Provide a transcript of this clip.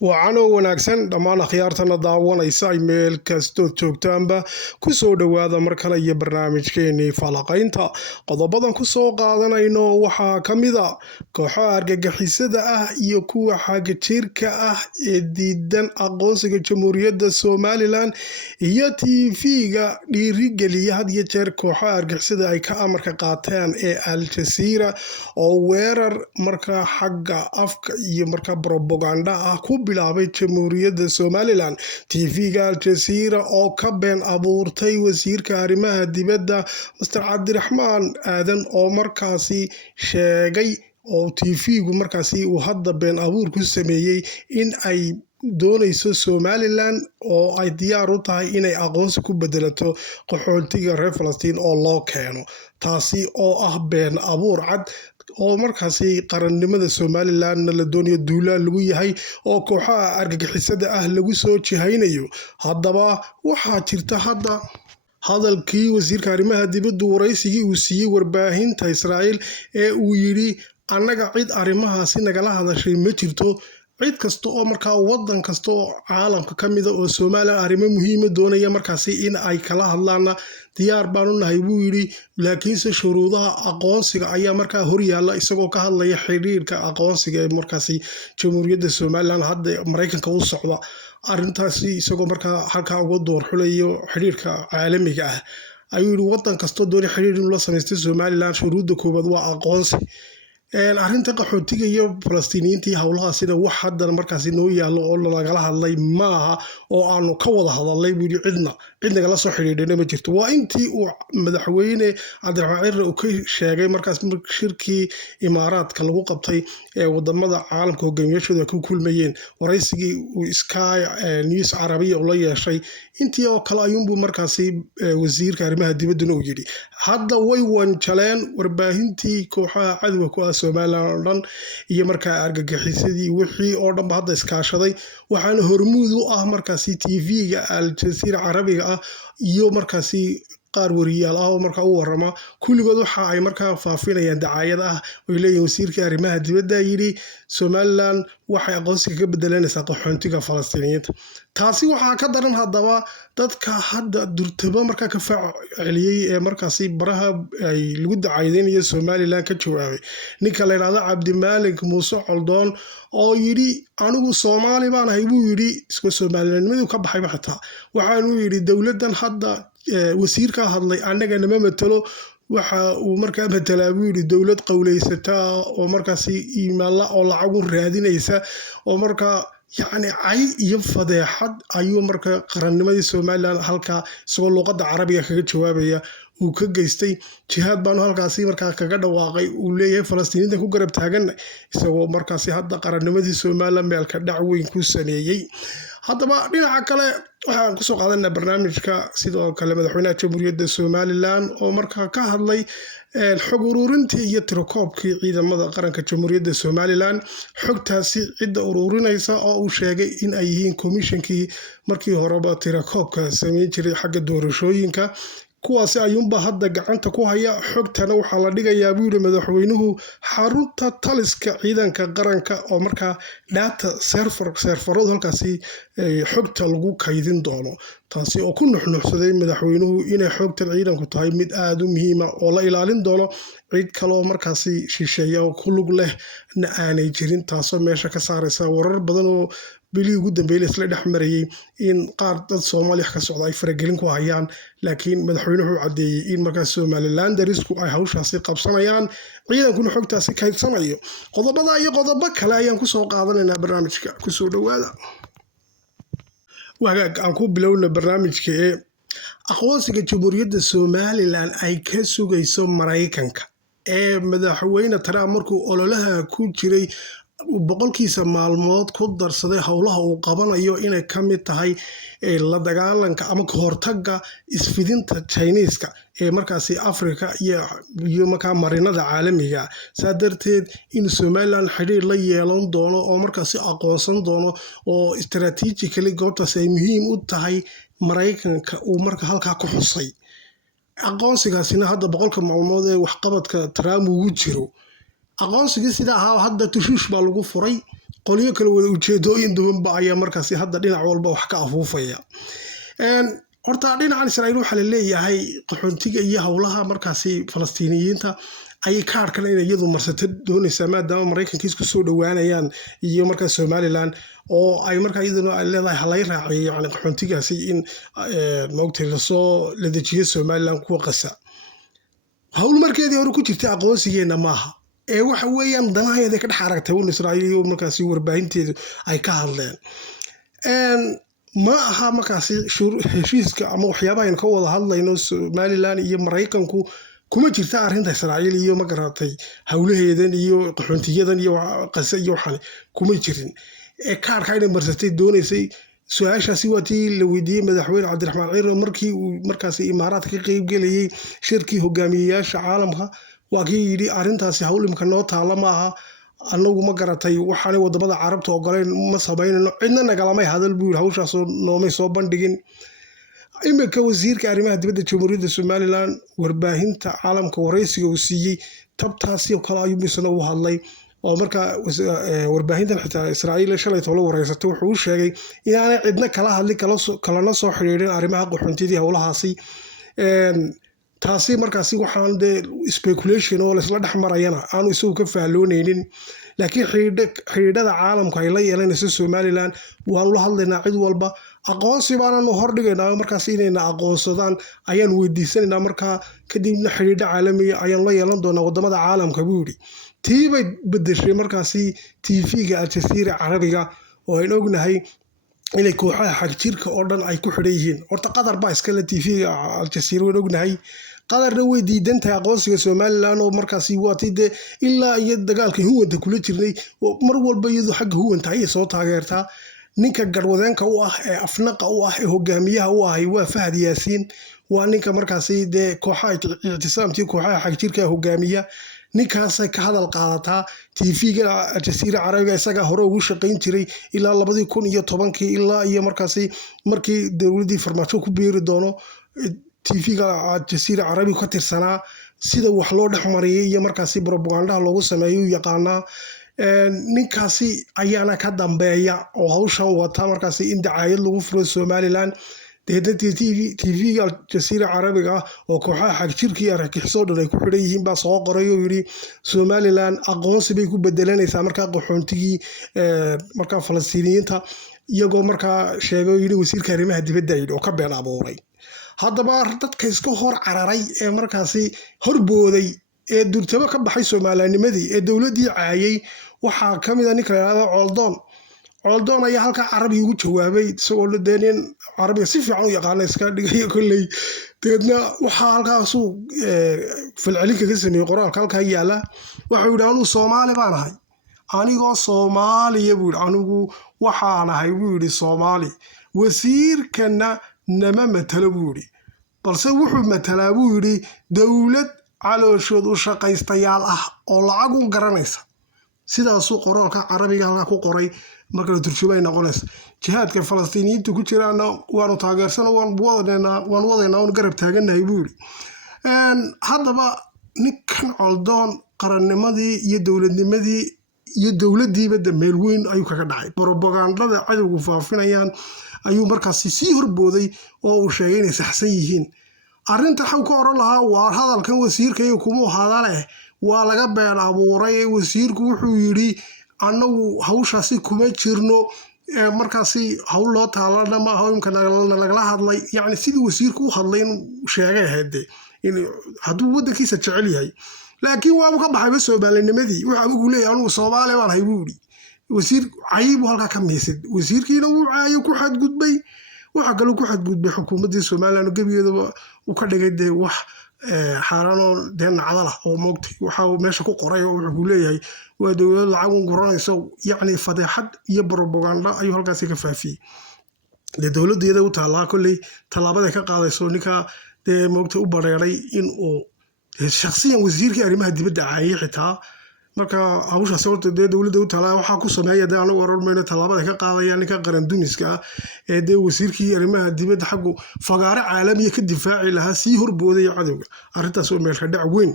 Waxaana wanaagsan dhammaan akhyaartana daawanaysa ay meel kastood joogtaanba ku soo dhowaada mar kale iyo barnaamijkeenii falaqaynta qodobadan ku soo qaadanayno waxaa ka mid a kooxaha argagixisada ah iyo kuwa xagjirka ah ee diidan aqoonsiga jamhuuriyadda Somaliland iyo TV-ga dhiirigeliya had iyo jeer kooxaha argagixisada ay ka amarka qaateen ee Al Jazeera oo weerar markaa xagga afka iyo markaa propaganda ah ku bilaabay jamhuuriyadda Somaliland. TV-ga Al Jazeera oo ka been abuurtay wasiirka arrimaha dibadda Mr. Cabdiraxmaan Aadan oo markaasi sheegay oo TV-gu markaasi uu hadda been abuur ku sameeyey in ay doonayso Somaliland oo ay diyaar u tahay inay aqoonsi ku bedelato qaxootiga reer Falastiin oo loo keeno, taasi oo ah been abuur cad oo markaasi qarannimada Somaliland la doonayo duulaan lagu yahay oo kooxaha argagixisada ah lagu soo jihaynayo. Haddaba waxaa jirta hadda hadalkii wasiirka arrimaha dibadda waraysigii uu siiyey warbaahinta Israa'iil ee uu yidhi annaga cid arrimahaasi nagala hadashay ma jirto, cid kasta oo markaa waddan kasta oo caalamka ka mida oo Somaliland arrimo muhiima doonaya markaasi in ay kala hadlaana diyaar baan u nahay buu yidhi, laakiinse shuruudaha aqoonsiga ayaa markaa horyaala isagoo ka hadlaya xiriirka aqoonsiga ee markaasi jamhuuriyadda Somaliland hadda Maraykanka u socda. Arrintaasi isagoo markaa halkaa uga door xulayo xiriirka caalamiga ah ayuu yidhi waddan kastoo doonaya xiriir inuu la samaysto Somaliland shuruudda koowaad waa aqoonsi. Arrinta qaxootiga iyo Falastiiniyiinta iyo howlaha sida wax haddana markaasi noo yaalo oo lagala hadlay maaha oo aanu ka wada hadalnay buu yidhi cid nagala soo xidhiidhina ma jirto. Waa intii uu madaxweyne Cabdiraxmaan Cirre uu ka sheegay markaas shirkii Imaaraadka lagu qabtay ee wadamada caalamka hogaamiyashooda ku kulmayeen, waraysigii uu Sky News Carabiya ula yeeshay intii oo kale ayuunbuu markaasi wasiirka arrimaha dibadduna uu yidhi hadda way wanjaleen warbaahintii kooxaha cadowga ku ah Somaliland oo dhan iyo markaa argagixisadii wixii oo dhanba hadda iskaashaday, waxaana hormuud u ah markaasi TV-ga Al Jazeera Carabiga ah iyo markaasi qaar wariyaal ah oo markaa u warama kulligood waxa ay markaa faafinayaan dacaayad ah oo leeyihiin wasiirka arrimaha dibadda yidhi Somaliland waxay aqoonsiga ka bedelanaysaa qaxootiga Falastiiniyiinta. Taasi waxaa ka daran haddaba dadka hadda durtaba markaa ka celiyey ee markaasi baraha ay lagu dacaydeynayo Somaliland ka jawaabay ninka la yidhaahdo Cabdimaalik Muuse Coldoon oo yidhi anigu Soomaali baan ahay buu yidhi isku Somalilandnimadu ka baxayba xitaa waxaanu yidhi dowladdan hadda wasiirka hadlay annaga nama matalo, waxa uu markaa matalaa buu yidhi dowlad qowleysata oo markaasi iimaalla oo lacag u raadinaysa oo markaa yacni cay iyo fadeexad ayuu markaa qarannimadii Somaliland halkaa isagoo luqadda carabiga kaga jawaabaya uu ka geystay. Jihaad baanu halkaasi markaa kaga dhawaaqay uu leeyahay Falastiiniinta ku garab taagan isagoo markaasi hadda qarannimadii Somaliland meelka dhac weyn ku sameeyey. Haddaba dhinaca kale waxaan kusoo qaadanaa barnaamijka sidoo kale madaxweynaha jamhuuriyadda Somaliland oo markaa ka hadlay xog ururintii iyo tirakoobkii ciidamada qaranka jamhuuriyadda Somaliland. Xogtaasi cidda ururinaysa oo uu sheegay in ay yihiin komishankii markii horeba tirakoobka sameyn jiray xagga doorashooyinka, kuwaasi ayuunba hadda gacanta ku haya. Xogtana waxaa la dhigayaa buu yidhi madaxweynuhu xarunta taliska ciidanka qaranka oo markaa data serfaradu halkaasi xogta lagu kaydin doono, taasi oo ku nuxnuxsaday madaxweynuhu inay xogtan ciidanku tahay mid aada u muhiima oo la ilaalin doono cid kaleoo markaasi shisheeya oo ku lug leh na aanay jirin, taasoo meesha ka saaraysa warar badan oo bilihii ugu dambeeyay isla dhex marayay in qaar dad Soomaaliya ka socda ay faragelin ku hayaan, laakiin madaxweynuhu caddeeyey in markaas Somalilandersku ay hawshaasi qabsanayaan ciidankuna xogtaasi kaydsanayo. Qodobada iyo qodobo kale ayaan kusoo qaadanaynaa barnaamijka, kusoo dhowaada. Wagaag aan ku bilowna barnaamijka ee aqoonsiga jamhuuriyadda Somaliland ay ka sugayso Maraykanka ee madaxweyne Trump markuu ololaha ku jiray boqolkiisa maalmood ku darsaday howlaha uu qabanayo inay ka mid tahay la dagaalanka ama ka hortagga isfidinta Chinese-ka ee markaasi Afrika iyo markaa marinada caalamiga. saa darteed in Somaliland xiriir la yeelan doono oo markaasi aqoonsan doono oo strategically goobtaasi ay muhiim u tahay Maraykanka uu marka halkaa ku xusay. Aqoonsigaasina hadda boqolka maalmood ee waxqabadka Trump ugu jiro aqoonsigii sida ahaa hadda tushuush baa lagu furay qolyo kale wada ujeedooyin duwanba ayaa markaasi hadda dhinac walba wax ka afuufaya horta dhinacan Israa'iil waxa la leeyahay qaxoontiga iyo hawlaha markaasi Falastiiniyiinta ay kaarkan in iyadu marsata doonaysa maadaama Mareykankiis ku soo dhawaanayaan iyo markaa Somaliland oo ay markaa iyaduna leedahay halay raaciyo yani qaxoontigaasi in maogtay la dejiyo Somaliland kuwa qasa hawl markeedii hore ku jirtay aqoonsigeena maaha waxa weeyaan danaheeda ka dhex aragtay in Israa'iil iyo markaasi warbaahinteedu ay ka hadleen ma aha markaasi heshiiska ama waxyaabaha ka wada hadlayno Somaliland iyo Mareykanku kuma jirta arrinta Israa'iil iyo ma garatay hawlaheedan iyo qaxoontiyadan iyo qasa iyo waxan kuma jirin kaarka inay marsatay doonaysay su'aashaasi waa tii la weydiiyay madaxweyne Cabdiraxmaan Ciiro markii uu markaasi Imaaraadka ka qayb galayay shirkii hogaamiyayaasha caalamka waa kii yidhi arrintaasi hawl imka noo taala maaha anagu ma garatay waxaan wadamada Carabta ogoleen ma sameeyno cidna nagalamay hadal buu hawshaas noomay soo bandhigin imika wasiirka arrimaha dibadda Jamhuuriyadda Somaliland warbaahinta caalamka wareysiga uu siiyay tabtaasi oo kala ayuu misna u hadlay oo marka warbaahintan xitaa Israa'iil shalay tolo wareysatay wuxuu sheegay inaanay cidna kala hadli kalana soo xiriirin arrimaha qaxoontidii hawlahaasi taasi markaasi waxaan speculation oo la isla dhaxmarayana aanu isagu ka faaloonaynin laakiin xiriirada caalamka ay la yeelanayso Somaliland waan la hadlaynaa cid walba aqoonsi baanu hordhigaynaa markaasi inayna aqoonsadaan ayaan weydiisanaynaa markaa kadibna xiriir caalami ayaan la yeelan doonaa wadamada caalamka buu yiri tiibay bedeshay markaasi TV-ga Al Jazeera Carabiga oo ay ognahay inay kooxaha xagjirka oo dhan ay ku xidhan yihiin horta Qatar baa iska la TV-ga Al Jazeera oo ognahay qadarna way diidantahay aqoonsiga Somaliland oo markaasi waatide ilaa iyo dagaalka huwanta kula jirnay mar walba iyadu xagga huwanta ay soo taageertaa ninka garwadeenka u ah ee afnaqa u ah ee hogaamiyaha u ah waa Fahad Yaasiin waa ninka markaasi kooxaha ictisaamtii kooxaha xagjirka hogaamiya ninkaas ka hadal qaadataa TV-ga Al Jazeera Carabiga isaga hore ugu shaqeyn jiray ilaa 2010 ilaa iyo markaasi markii dawladii farmaajo ku biiri doono TV-ga Al Jazeera Carabiga ka tirsanaa sida wax loo dhaxmariyay iyo markaasi propagandaha loogu sameeyo yaqaanaa ninkaasi ayaana ka dambeeya oo hawshan wata markaasi in dacaayad lagu furo Somaliland TV-ga Al Jazeera Carabiga oo kooxaha xagjirka iyo argagixisoo dhan ay ku xidhan yihiin baa soo qoray oo yiri Somaliland aqoonsi bay ku bedelanaysaa markaa qaxoontigii markaa Falastiiniyiinta iyagoo markaa sheegay yiri wasiirka arrimaha dibadda oo ka been abuuray haddaba dadka iska hor cararay ee markaasi horbooday ee durtaba ka baxay Soomaalinimadii ee dawladii caayay waxaa kamid ah ninka la yiraahdo Coldoon ayaa halka Carabiga ugu jawaabay isagoo la deenin Carabiga si fiican u yaqaan iska dhigay kulay deedna waxa halkaas uu falcelin kaga sameeyay qoraalka halka yaala waxa uu yiraahdo Soomaali baan ahay anigoo Soomaaliya buu anigu waxaan ahay buu yiri Soomaali wasiirkana nama matalo buu yiri balse wuxuu matalaa buu yiri dawlad calooshood u shaqaystayaal ah oo lacag u garanaysa sidaas uu qoraalka Carabiga halka ku qoray marka la turjubay noqonaysa jihaadka Falastiiniyiintu ku jiraan waanu taageersano waan wadaynaa oo garab taaganahay buu yiri haddaba ninkan Coldoon qarannimadii iyo dawladnimadii iyo dawladiiba meel weyn ayuu kaga dhacay propagandada cadawgu faafinayaan ayuu markaasi sii horbooday oo uu sheegay inay saxsan yihiin arrinta xaw ka oran lahaa waa hadalkan wasiirka iyo kuma hadale waa laga been abuuray wasiirku wuxuu yiri anagu hawshaasi kuma jirno markaasi hawl loo taalana ma hawlkan lagala hadlay yani sidii wasiirku u hadlay sheegay hadde in haduu wadankiisa jecel yahay laakiin waa ka baxay Soomaalinimadii waxa uu leeyahay anigu Soomaali baan ahay buu yiri wasiir cayib halka ka miisid wasiirkiina uu caayo ku xadgudbay waxa kale ku xadgudbay xukuumadda Soomaaliland gabigeeda uu ka dhigay wax xarano nacdala oo moogtay waxa uu meesha ku qoray oo wuxuu leeyahay waa dawlad lacag u guranayso yani fadeexad iyo propaganda ayuu halkaas ka faafiyay dawladda u taalaa kulli talaabada ka qaadayso ninka moogtay u bareeray in uu shakhsiyan wasiirka arrimaha dibadda caayay xitaa marka hawshaas horta dawladda u taalaa waxa ku sameeyay anagu wararmayno talaabada ka qaadaya ninka qaran dumiska ee wasiirkii arrimaha dibadda xaqu fagaare caalamiga ka difaaci lahaa si horbooday cadawga arrintaas oo meel ka dhac weyn